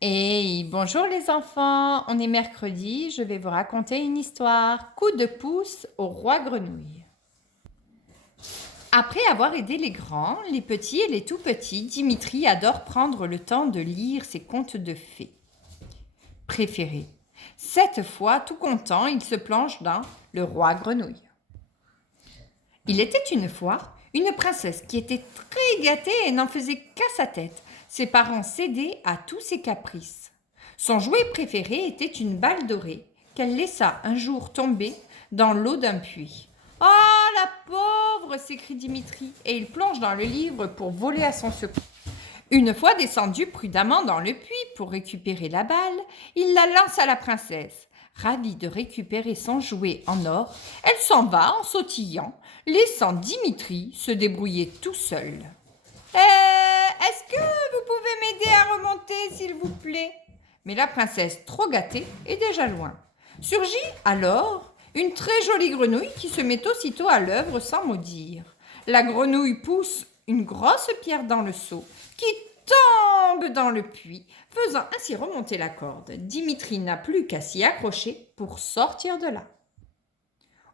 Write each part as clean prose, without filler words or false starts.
Hey, bonjour les enfants, on est mercredi, je vais vous raconter une histoire. Coup de pouce au roi grenouille. Après avoir aidé les grands, les petits et les tout petits, Dimitri adore prendre le temps de lire ses contes de fées préférés. Cette fois, tout content, il se plonge dans Le roi grenouille. Il était une fois une princesse qui était très gâtée et n'en faisait qu'à sa tête. Ses parents cédaient à tous ses caprices. Son jouet préféré était une balle dorée qu'elle laissa un jour tomber dans l'eau d'un puits. Oh, la pauvre s'écrie Dimitri, et il plonge dans le livre pour voler à son secours. Une fois descendu prudemment dans le puits pour récupérer la balle, il la lance à la princesse. Ravie de récupérer son jouet en or, elle s'en va en sautillant, laissant Dimitri se débrouiller tout seul. Est-ce que vous pouvez m'aider à remonter, s'il vous plaît? Mais la princesse, trop gâtée, est déjà loin. Surgit alors une très jolie grenouille qui se met aussitôt à l'œuvre sans mot dire. La grenouille pousse une grosse pierre dans le seau qui tombe dans le puits, faisant ainsi remonter la corde. Dimitri n'a plus qu'à s'y accrocher pour sortir de là.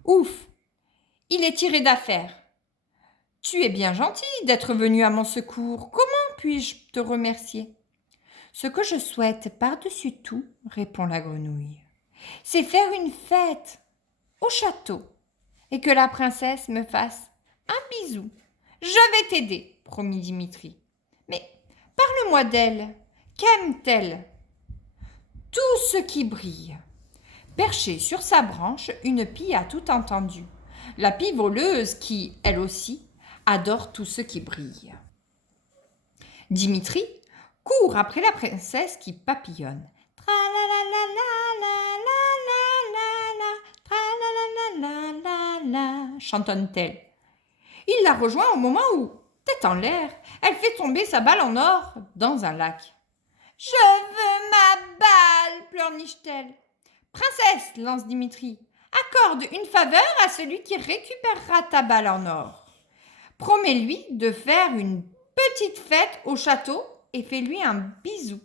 Ouf, il est tiré d'affaire. Tu es bien gentil d'être venu à mon secours. Comment puis-je te remercier? Ce que je souhaite par-dessus tout, répond la grenouille, c'est faire une fête au château et que la princesse me fasse un bisou. Je vais t'aider, promit Dimitri. Mais parle-moi d'elle. Qu'aime-t-elle? Tout ce qui brille. Perchée sur sa branche, une pie a tout entendu. La pie voleuse qui, elle aussi, adore tout ce qui brille. Dimitri court après la princesse qui papillonne. Chantonne-t-elle. Il la rejoint au moment où, tête en l'air, elle fait tomber sa balle en or dans un lac. Je veux ma balle, pleurniche-t-elle. Princesse, lance Dimitri, accorde une faveur à celui qui récupérera ta balle en or. Promets-lui de faire une petite fête au château et fais-lui un bisou.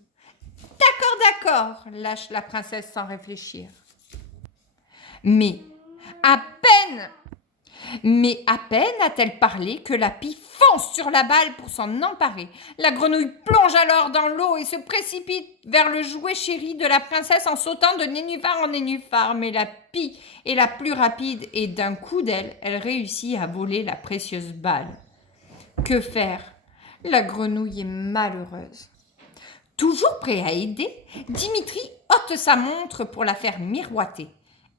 D'accord, lâche la princesse sans réfléchir. Mais à peine a-t-elle parlé que la pie fonce sur la balle pour s'en emparer. La grenouille plonge alors dans l'eau et se précipite vers le jouet chéri de la princesse en sautant de nénuphar en nénuphar. Mais la pie est la plus rapide et d'un coup d'aile, elle réussit à voler la précieuse balle. Que faire? La grenouille est malheureuse. Toujours prêt à aider, Dimitri ôte sa montre pour la faire miroiter.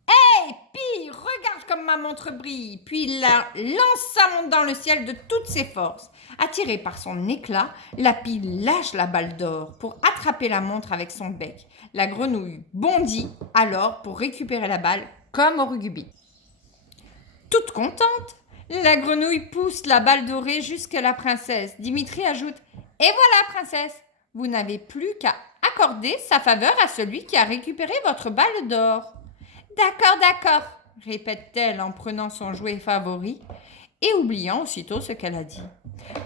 Hé, Pie, regarde comme ma montre brille. Puis il la lance sa montre dans le ciel de toutes ses forces. Attirée par son éclat, la pie lâche la balle d'or pour attraper la montre avec son bec. La grenouille bondit alors pour récupérer la balle comme au rugby. Toute contente, la grenouille pousse la balle dorée jusqu'à la princesse. Dimitri ajoute « Et voilà, princesse, vous n'avez plus qu'à accorder sa faveur à celui qui a récupéré votre balle d'or. » D'accord, répète-t-elle en prenant son jouet favori et oubliant aussitôt ce qu'elle a dit.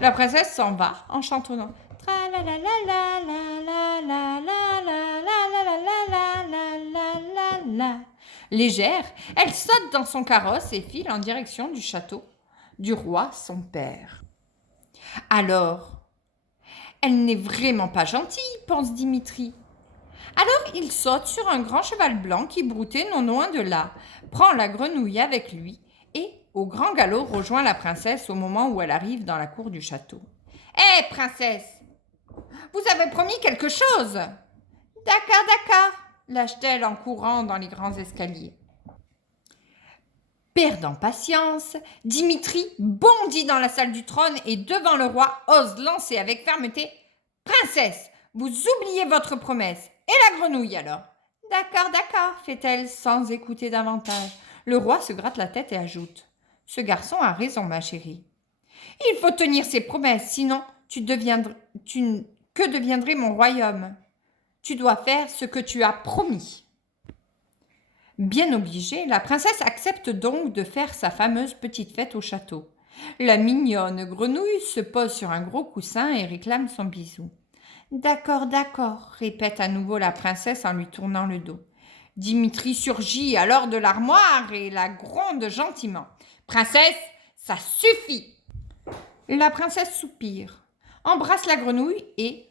La princesse s'en va en chantonnant. Légère, elle saute dans son carrosse et file en direction du château du roi son père. Alors, elle n'est vraiment pas gentille, pense Dimitri. Alors il saute sur un grand cheval blanc qui broutait non loin de là, prend la grenouille avec lui et, au grand galop, rejoint la princesse au moment où elle arrive dans la cour du château. Hé, princesse, vous avez promis quelque chose? D'accord, lâche-t-elle en courant dans les grands escaliers. Perdant patience, Dimitri bondit dans la salle du trône et devant le roi ose lancer avec fermeté « Princesse, vous oubliez votre promesse. Et la grenouille alors ?»« D'accord, fait-elle sans écouter davantage. Le roi se gratte la tête et ajoute « Ce garçon a raison, ma chérie. Il faut tenir ses promesses, sinon que deviendrait mon royaume? Tu dois faire ce que tu as promis. » Bien obligée, la princesse accepte donc de faire sa fameuse petite fête au château. La mignonne grenouille se pose sur un gros coussin et réclame son bisou. D'accord, d'accord, répète à nouveau la princesse en lui tournant le dos. Dimitri surgit alors de l'armoire et la gronde gentiment. Princesse, ça suffit. La princesse soupire, embrasse la grenouille et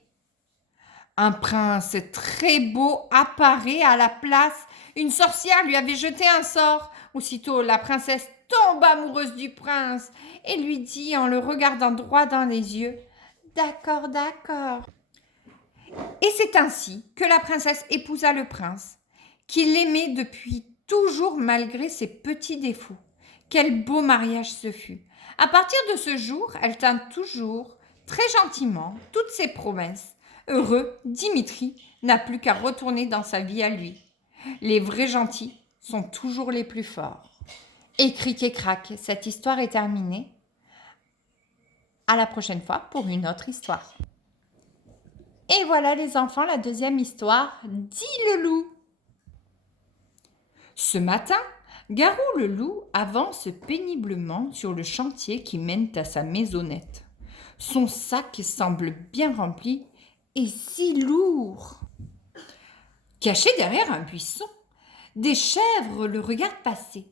un prince très beau apparaît à la place. Une sorcière lui avait jeté un sort. Aussitôt, la princesse tombe amoureuse du prince et lui dit en le regardant droit dans les yeux « D'accord, d'accord ». Et c'est ainsi que la princesse épousa le prince, qui l'aimait depuis toujours malgré ses petits défauts. Quel beau mariage ce fut. À partir de ce jour, elle tint toujours, très gentiment, toutes ses promesses. Heureux, Dimitri n'a plus qu'à retourner dans sa vie à lui. Les vrais gentils sont toujours les plus forts. Et cric et crac, cette histoire est terminée. À la prochaine fois pour une autre histoire. Et voilà les enfants, la deuxième histoire, dit le loup. Ce matin, Garou le loup avance péniblement sur le chantier qui mène à sa maisonnette. Son sac semble bien rempli et si lourd. Caché derrière un buisson, des chèvres le regardent passer.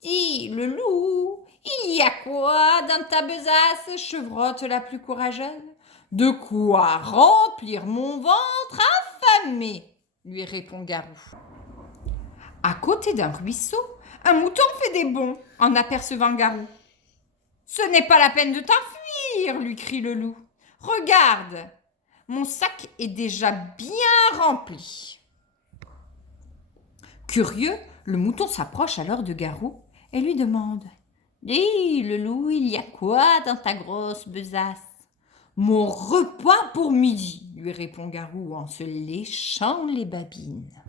Dis le loup, il y a quoi dans ta besace, chevrotte la plus courageuse? De quoi remplir mon ventre affamé, lui répond Garou. À côté d'un ruisseau, un mouton fait des bonds en apercevant Garou. Ce n'est pas la peine de t'enfuir, lui crie le loup. Regarde, mon sac est déjà bien rempli. Curieux, le mouton s'approche alors de Garou et lui demande « Dis, le loup, il y a quoi dans ta grosse besace ?»« Mon repas pour midi, » lui répond Garou en se léchant les babines.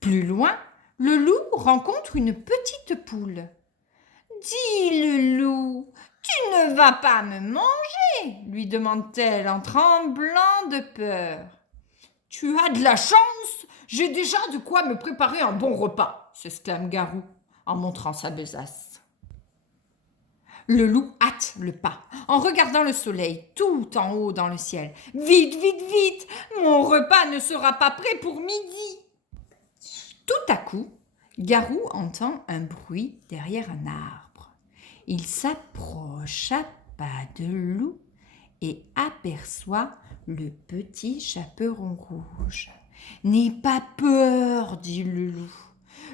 Plus loin, le loup rencontre une petite poule. « Dis, le loup, tu ne vas pas me manger ?» lui demande-t-elle en tremblant de peur. « Tu as de la chance, j'ai déjà de quoi me préparer un bon repas !» s'exclame Garou en montrant sa besace. Le loup hâte le pas en regardant le soleil tout en haut dans le ciel. « Vite, vite, vite, mon repas ne sera pas prêt pour midi !» Tout à coup, Garou entend un bruit derrière un arbre. Il s'approche à pas de loup et aperçoit le petit chaperon rouge. « N'aie pas peur, dit le loup.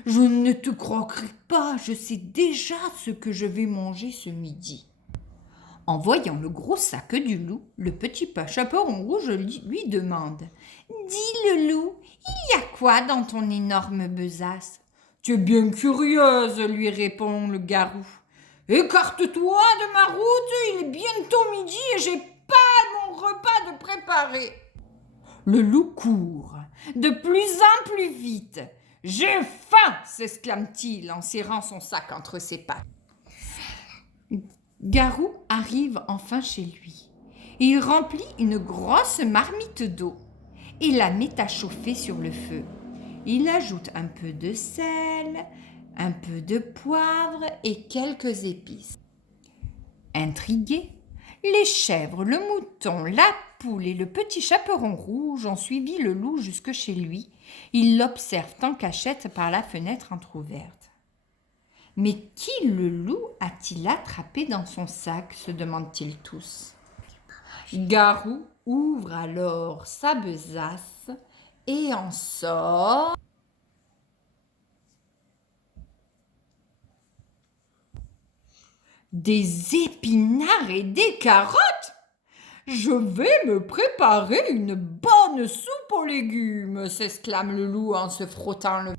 Je ne te croquerai pas, je sais déjà ce que je vais manger ce midi. » En voyant le gros sac du loup, le petit chaperon rouge lui demande « Dis le loup, il y a quoi dans ton énorme besace ?»« Tu es bien curieuse, lui répond le Garou. Écarte-toi de ma route, il est bientôt midi et j'ai pas mon repas de préparer. » Le loup court, de plus en plus vite. « J'ai faim !» s'exclame-t-il en serrant son sac entre ses pattes. Garou arrive enfin chez lui. Il remplit une grosse marmite d'eau et la met à chauffer sur le feu. Il ajoute un peu de sel, un peu de poivre et quelques épices. Intrigués, les chèvres, le mouton, la poule et le petit chaperon rouge ont suivi le loup jusque chez lui. Ils l'observent en cachette par la fenêtre entr'ouverte. Mais qui le loup a-t-il attrapé dans son sac, se demandent-ils tous. Garou ouvre alors sa besace et en sort des épinards et des carottes. Je vais me préparer une bonne soupe aux légumes, s'exclame le loup en se frottant le.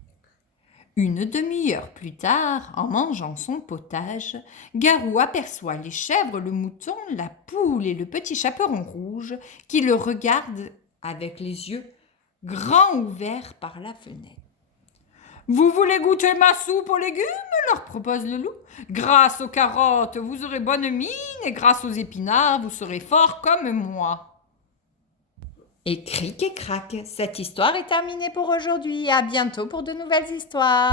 Une demi-heure plus tard, en mangeant son potage, Garou aperçoit les chèvres, le mouton, la poule et le petit chaperon rouge qui le regardent avec les yeux grands ouverts par la fenêtre. « Vous voulez goûter ma soupe aux légumes ?» leur propose le loup. « Grâce aux carottes, vous aurez bonne mine et grâce aux épinards, vous serez fort comme moi. » Et cric et crac, cette histoire est terminée pour aujourd'hui. À bientôt pour de nouvelles histoires.